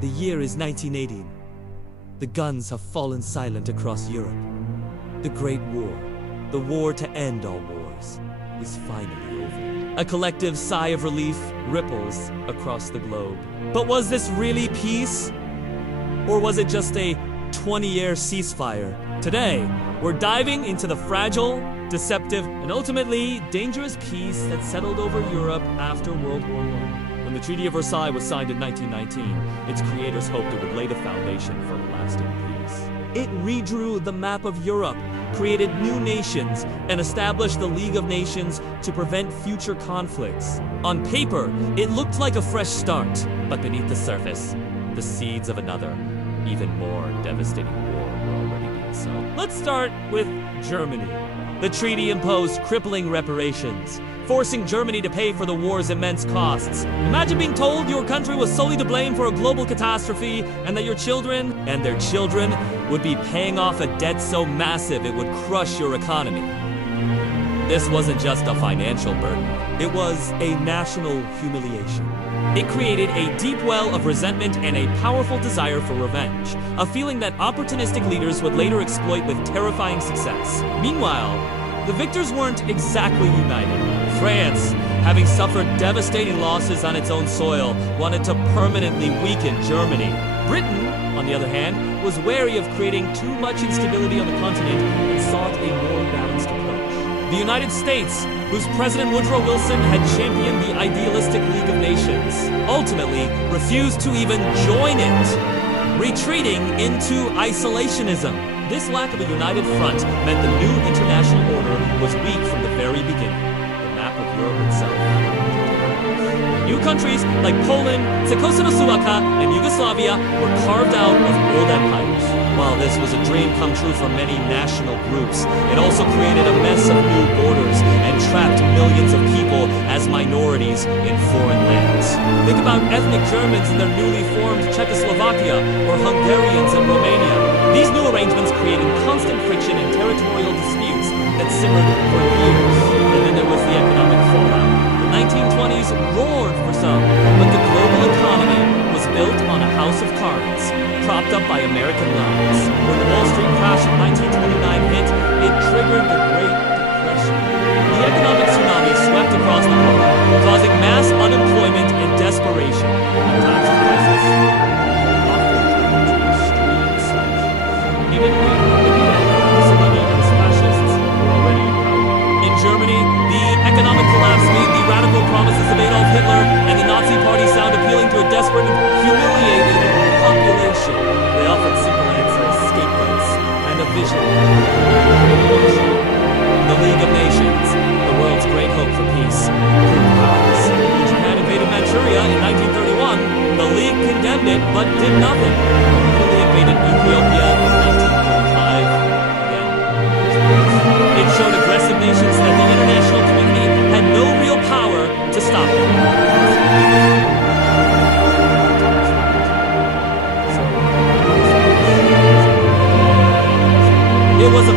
The year is 1918. The guns have fallen silent across Europe. The Great War, the war to end all wars, is finally over. A collective sigh of relief ripples across the globe. But was this really peace? Or was it just a 20-year ceasefire? Today, we're diving into the fragile, deceptive, and ultimately dangerous peace that settled over Europe after World War I. When the Treaty of Versailles was signed in 1919, its creators hoped it would lay the foundation for lasting peace. It redrew the map of Europe, created new nations, and established the League of Nations to prevent future conflicts. On paper, it looked like a fresh start, but beneath the surface, the seeds of another, even more devastating war were already being sown. Let's start with Germany. The treaty imposed crippling reparations, forcing Germany to pay for the war's immense costs. Imagine being told your country was solely to blame for a global catastrophe and that your children and their children would be paying off a debt so massive it would crush your economy. This wasn't just a financial burden, it was a national humiliation. It created a deep well of resentment and a powerful desire for revenge, a feeling that opportunistic leaders would later exploit with terrifying success. Meanwhile, the victors weren't exactly united. France, having suffered devastating losses on its own soil, wanted to permanently weaken Germany. Britain, on the other hand, was wary of creating too much instability on the continent and sought a more balanced approach. The United States, whose President Woodrow Wilson had championed the idealistic League of Nations, ultimately refused to even join it, retreating into isolationism. This lack of a united front meant the new international order was weak from the very beginning. The map of Europe itself. New countries like Poland, Czechoslovakia, and Yugoslavia were carved out of old empires. While this was a dream come true for many national groups, it also created a mess of new borders and trapped millions of people as minorities in foreign lands. Think about ethnic Germans in their newly formed Czechoslovakia or Hungarians in Romania. These new arrangements created constant friction and territorial disputes that simmered for years. And then there was the economic fallout. The 1920s roared for some, but the global economy was built on a house of cards, propped up by American lies. When the Wall Street crash of 1929 hit, it triggered the Great Depression. The economic tsunami swept across the world, causing mass unemployment and desperation. In times of crisis, often turned to extreme such. Even Mussolini and his fascists were already in power. In Germany, the economic collapse made the radical promises of Adolf Hitler and the Nazi Party sound appealing to a desperate and humiliated population. They offered simple answers, scapegoats, and a vision. The League of Nations, the world's great hope for peace, proved powerless. When Japan invaded Manchuria in 1931, the League condemned it but did nothing. Italy invaded Ethiopia in 1935. Again, it showed aggressive nations that the international community had no real power to stop them. It was a